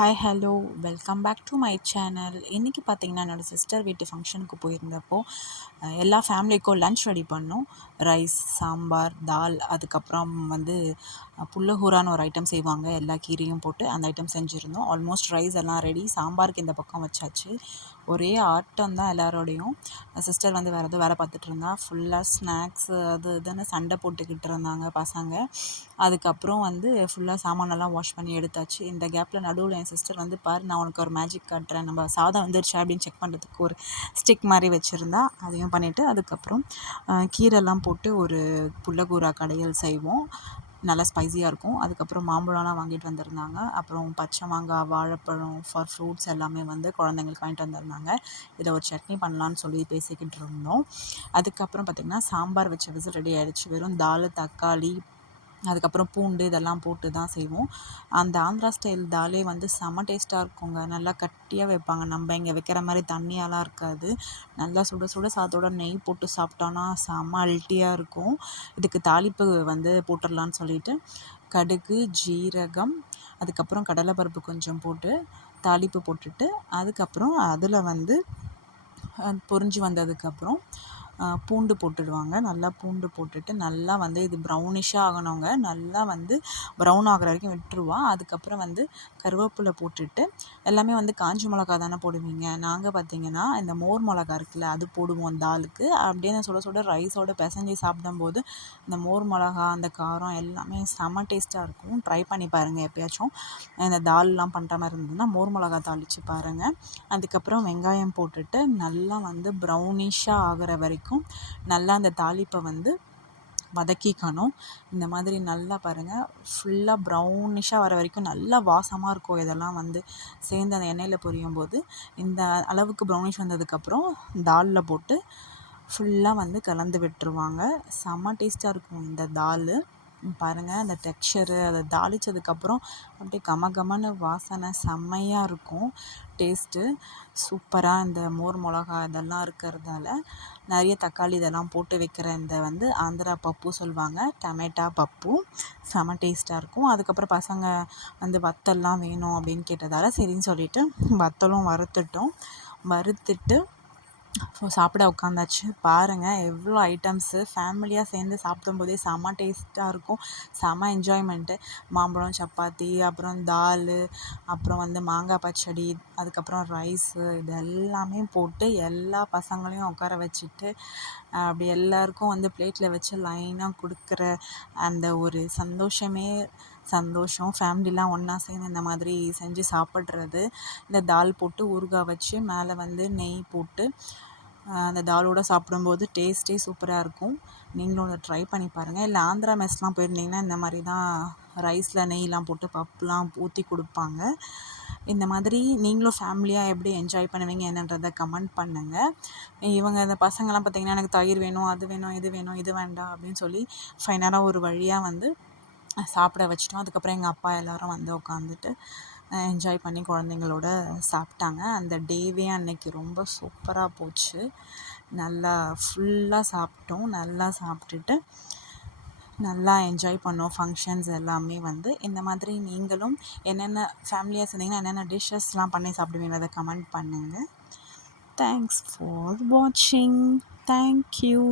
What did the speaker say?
Hi hello welcome back to my channel. இன்றைக்கி பார்த்திங்கன்னா என்னோடய சிஸ்டர் வீட்டு ஃபங்க்ஷனுக்கு போயிருந்தப்போ எல்லா ஃபேமிலிக்கும் லன்ச் ரெடி பண்ணோம். ரைஸ், சாம்பார், தால், அதுக்கப்புறம் வந்து புல்லஹூரான்னு ஒரு ஐட்டம் செய்வாங்க, எல்லா கீரையும் போட்டு அந்த ஐட்டம் செஞ்சுருந்தோம். ஆல்மோஸ்ட் ரைஸ் எல்லாம் ரெடி, சாம்பாருக்கு இந்த பக்கம் வச்சாச்சு. ஒரே ஆட்டம் தான் எல்லாரோடையும். சிஸ்டர் வந்து வேறு எதுவும் வேலை பார்த்துட்டு இருந்தா, ஃபுல்லாக ஸ்நாக்ஸு அது இதுன்னு சண்டை போட்டுக்கிட்டு இருந்தாங்க பசங்க. அதுக்கப்புறம் வந்து ஃபுல்லாக சாமானெல்லாம் வாஷ் பண்ணி எடுத்தாச்சு. இந்த கேப்பில் நடுவில் என் சிஸ்டர் வந்து பாரு நான் உனக்கு ஒரு மேஜிக் காட்டுறேன், நம்ம சாதம் வந்துருச்சா அப்படின்னு செக் பண்ணுறதுக்கு ஒரு ஸ்டிக் மாதிரி வச்சுருந்தா, அதையும் பண்ணிவிட்டு அதுக்கப்புறம் கீரைலாம் போட்டு ஒரு புல்லகூரா கடையல் செய்வோம். நல்லா ஸ்பைஸியாக இருக்கும். அதுக்கப்புறம் மாம்பழம்லாம் வாங்கிட்டு வந்திருந்தாங்க. அப்புறம் பச்சை மாங்காய், வாழைப்பழம் ஃபார் ஃப்ரூட்ஸ் எல்லாமே வந்து குழந்தைங்களுக்கு வாங்கிட்டு வந்திருந்தாங்க. இதில் ஒரு சட்னி பண்ணலான்னு சொல்லி பேசிக்கிட்டு இருந்தோம். அதுக்கப்புறம் பார்த்திங்கன்னா சாம்பார் வச்ச விசில் ரெடி ஆகிடுச்சு. வெறும் தால், தக்காளி, அதுக்கப்புறம் பூண்டு இதெல்லாம் போட்டு தான் செய்வோம். அந்த ஆந்திரா ஸ்டைல் தாலே வந்து செம்ம டேஸ்ட்டாக இருக்குங்க. நல்லா கட்டியாக வைப்பாங்க, நம்ம இங்கே வைக்கிற மாதிரி தண்ணியாலாம் இருக்காது. நல்லா சுட சுட சாதத்தோட நெய் போட்டு சாப்பிட்டோன்னா செம்ம அல்ட்டியாக இருக்கும். இதுக்கு தாளிப்பு வந்து போட்டுடலான்னு சொல்லிட்டு கடுகு, ஜீரகம், அதுக்கப்புறம் கடலைப்பருப்பு கொஞ்சம் போட்டு தாளிப்பு போட்டுட்டு, அதுக்கப்புறம் அதில் வந்து பொரிஞ்சு வந்ததுக்கப்புறம் பூண்டு போட்டுடுவாங்க. நல்லா பூண்டு போட்டுட்டு நல்லா வந்து இது ப்ரௌனிஷாக ஆகணுங்க. நல்லா வந்து ப்ரௌன் ஆகிற வரைக்கும் விட்டுருவா. அதுக்கப்புறம் வந்து கருவேப்பிலை போட்டுட்டு, எல்லாமே வந்து காஞ்ச மிளகா தானே போடுவீங்க. நாங்கள் பார்த்திங்கன்னா இந்த மோர் மிளகா இருக்குல்ல, அது போடுவோம் தாலுக்கு. அப்படியே சுட சுட ரைஸோடு பிசைஞ்சி சாப்பிடும்போது இந்த மோர் மிளகா, அந்த காரம் எல்லாமே செம்ம டேஸ்ட்டாக இருக்கும். ட்ரை பண்ணி பாருங்கள் எப்பயாச்சும். இந்த தால்லாம் பண்ணுற மாதிரி இருந்ததுன்னா மோர் மிளகா தாளித்து பாருங்கள். அதுக்கப்புறம் வெங்காயம் போட்டுட்டு நல்லா வந்து ப்ரௌனிஷாக ஆகிற வரைக்கும் நல்லா அந்த தாளிப்பை வந்து வதக்கிக்கணும். இந்த மாதிரி நல்லா பாருங்கள், ஃபுல்லாக ப்ரௌனிஷாக வர வரைக்கும் நல்லா வாசமாக இருக்கும். இதெல்லாம் வந்து சேர்ந்து அந்த எண்ணெயில் பொரியும் போது இந்த அளவுக்கு ப்ரௌனிஷ் வந்ததுக்கப்புறம் தாலில் போட்டு ஃபுல்லாக வந்து கலந்து விட்டுருவாங்க. செம்ம டேஸ்ட்டாக இருக்கும் இந்த தால். பாருங்கள் அந்த டெக்ஸ்சரு, அதை தாளித்ததுக்கப்புறம் அப்படியே கமகமன்னு வாசனை செம்மையாக இருக்கும். டேஸ்ட்டு சூப்பராக இந்த மோர் மிளகா இதெல்லாம் இருக்கிறதால நிறைய தக்காளி இதெல்லாம் போட்டு வைக்கிற இந்த வந்து ஆந்திரா பப்பு சொல்லுவாங்க, டமேட்டா பப்பு, செம டேஸ்ட்டாக இருக்கும். அதுக்கப்புறம் பசங்க வந்து வத்தல்லாம் வேணும் அப்படின்னு கேட்டதால் சரின்னு சொல்லிவிட்டு வத்தலும் வறுத்துட்டு சாப்பிட உட்காந்தாச்சு. பாருங்கள் எவ்வளோ ஐட்டம்ஸு, ஃபேமிலியாக சேர்ந்து சாப்பிடும்போதே செம்ம டேஸ்ட்டாக இருக்கும். செம்ம என்ஜாய்மெண்ட்டு. மாம்பழம், சப்பாத்தி, அப்புறம் தால், அப்புறம் வந்து மாங்காய் பச்சடி, அதுக்கப்புறம் ரைஸு, இது எல்லாமே போட்டு எல்லா பசங்களையும் உட்கார வச்சுட்டு அப்படி எல்லாருக்கும் வந்து பிளேட்டில் வச்சு லைனாக கொடுக்குற அந்த ஒரு சந்தோஷம். ஃபேமிலிலாம் ஒன்றா சேர்ந்து இந்த மாதிரி செஞ்சு சாப்பிட்றது. இந்த தால் போட்டு ஊறுகாய் வச்சு மேலே வந்து நெய் போட்டு அந்த தாலோடு சாப்பிடும்போது டேஸ்ட்டே சூப்பராக இருக்கும். நீங்களும் அதை ட்ரை பண்ணி பாருங்கள். இல்லை ஆந்திரா மெஸ்லாம் போயிருந்தீங்கன்னா இந்த மாதிரி தான் ரைஸில் நெய்லாம் போட்டு பப்புலாம் ஊற்றி கொடுப்பாங்க. இந்த மாதிரி நீங்களும் ஃபேமிலியாக எப்படி என்ஜாய் பண்ணுவீங்க என்னன்றதை கமெண்ட் பண்ணுங்கள். இவங்க இந்த பசங்கள்லாம் பார்த்திங்கன்னா எனக்கு தயிர் வேணும், அது வேணும், இது வேணும், இது வேண்டாம் அப்படின்னு சொல்லி ஃபைனலாக ஒரு வழியாக வந்து சாப்பிட வச்சிட்டோம். அதுக்கப்புறம் எங்கள் அப்பா எல்லோரும் வந்து உட்காந்துட்டு என்ஜாய் பண்ணி குழந்தைங்களோட சாப்பிட்டாங்க. அந்த டேவே அன்னைக்கு ரொம்ப சூப்பராக போச்சு. நல்லா ஃபுல்லாக சாப்பிட்டோம். நல்லா சாப்பிட்டுட்டு நல்லா என்ஜாய் பண்ணோம். ஃபங்க்ஷன்ஸ் எல்லாமே வந்து இந்த மாதிரி நீங்களும் என்னென்ன ஃபேமிலியாக சேர்ந்தீங்கன்னா என்னென்ன டிஷ்ஷஸ்லாம் பண்ணி சாப்பிடுவீங்க அதை கமெண்ட் பண்ணுங்கள். தேங்க்ஸ் ஃபார் வாட்சிங். தேங்க்யூ.